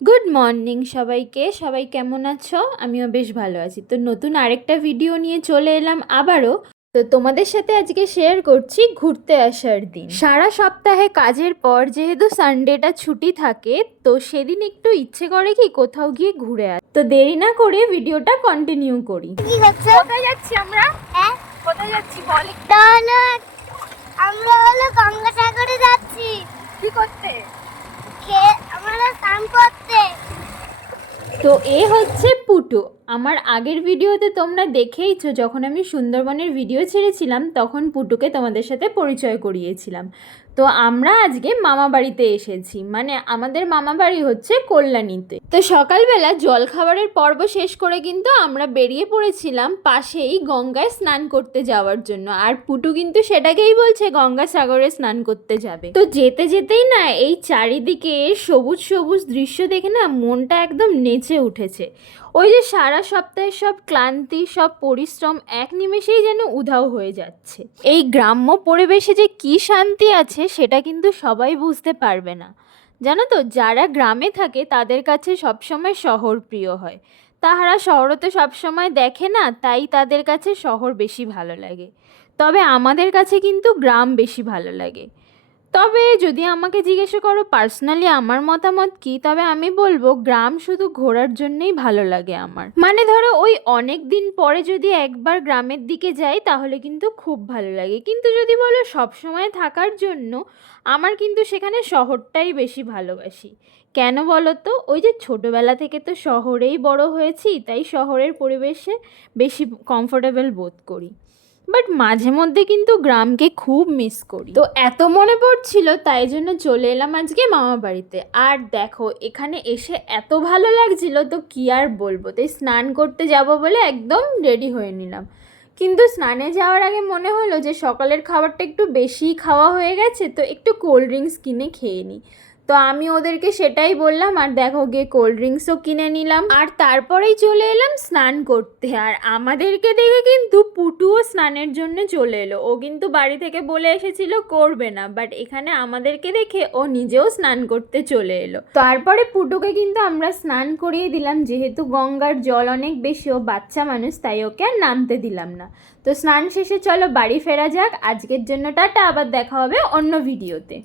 Good morning সবাইকে। সবাই কেমন আছো? আমিও বেশ ভালো আছি। তো নতুন আরেকটা ভিডিও নিয়ে চলে এলাম আবারও। তো তোমাদের সাথে আজকে শেয়ার করছি ঘুরতে আসার দিন। সারা সপ্তাহে কাজের পর যেহেতু সানডেটা ছুটি থাকে, তো সেদিন একটু ইচ্ছে করে কি কোথাও গিয়ে ঘুরে আস। তো দেরি না করে ভিডিওটা কন্টিনিউ করি। কোথায় যাচ্ছি আমরা? কোথায় যাচ্ছি বল? তাহলে আমরা গঙ্গাসাগরে যাচ্ছি। কি করতে? আমরা স্নান করতে। তো এ হচ্ছে পুটু। আমার আগের ভিডিওতে তোমরা দেখেইছো, যখন আমি সুন্দরবনের ভিডিও ছেড়েছিলাম তখন পুটুকে তোমাদের সাথে পরিচয় করিয়েছিলাম। তো আমরা আজকে মামা বাড়িতে এসেছি, মানে আমাদের মামা বাড়ি হচ্ছে কল্যাণীতে। তো সকালবেলা জলখাবারের পর্ব শেষ করে কিন্তু আমরা বেরিয়ে পড়েছিলাম পাশেই গঙ্গায় স্নান করতে যাওয়ার জন্য। আর পুটু কিন্তু সেটাকেই বলছে গঙ্গাসাগরে স্নান করতে যাবে। তো যেতে যেতেই না এই চারিদিকে সবুজ সবুজ দৃশ্য দেখে না মনটা একদম নেচে উঠেছে। ওই যে সারা সপ্তাহের সব ক্লান্তি, সব পরিশ্রম এক নিমেষেই যেন উধাও হয়ে যাচ্ছে। এই গ্রাম্য পরিবেশে যে কী শান্তি আছে সেটা কিন্তু সবাই বুঝতে পারবে না। জানো তো, যারা গ্রামে থাকে তাদের কাছে সবসময় শহর প্রিয় হয়। তাহারা শহরও তো সবসময় দেখে না, তাই তাদের কাছে শহর বেশি ভালো লাগে। তবে আমাদের কাছে কিন্তু গ্রাম বেশি ভালো লাগে। তবে যদি আমাকে জিজ্ঞেস করো পার্সোনালি আমার মতামত কি, তবে আমি বলবো গ্রাম শুধু ঘোরার জন্যই ভালো লাগে আমার। মানে ধরো ওই অনেক দিন পরে যদি একবার গ্রামের দিকে যাই তাহলে কিন্তু খুব ভালো লাগে। কিন্তু যদি বলো সব সময় থাকার জন্য, আমার কিন্তু সেখানে শহরটাই বেশি ভালোবাসি। কেন বলো তো, ওই যে ছোটোবেলা থেকে তো শহরেই বড় হয়েছি, তাই শহরের পরিবেশে বেশি কমফোর্টেবল বোধ করি। বাট মাঝে মধ্যে কিন্তু গ্রামকে খুব মিস করি। তো এত মনে পড়ছিল, তাই জন্য চলে এলাম আজকে মামা বাড়িতে। আর দেখো এখানে এসে এত ভালো লাগছিল, তো কি আর বলবো। তাই স্নান করতে যাব বলে একদম রেডি হয়ে নিলাম। কিন্তু স্নানে যাওয়ার আগে মনে হলো যে সকালের খাবারটা একটু বেশিই খাওয়া হয়ে গেছে, তো একটু কোল্ড ড্রিঙ্কস কিনে খেয়ে নিই। তো আমি ওদেরকে সেটাই বললাম, আর দেখো গিয়ে কোল্ড ড্রিঙ্কসও কিনে নিলাম। আর তারপরেই চলে এলাম স্নান করতে। আর আমাদেরকে দেখে কিন্তু পুটুও স্নানের জন্য চলে এলো। ও কিন্তু বাড়ি থেকে বলে এসেছিল করবে না, বাট এখানে আমাদেরকে দেখে ও নিজেও স্নান করতে চলে এলো। তারপরে পুটুকে কিন্তু আমরা স্নান করিয়ে দিলাম, যেহেতু গঙ্গার জল অনেক বেশি, ও বাচ্চা মানুষ, তাই ওকে আর নামতে দিলাম না। তো স্নান শেষে চলো বাড়ি ফেরা যাক। আজকের জন্য টাটা, আবার দেখা হবে অন্য ভিডিওতে।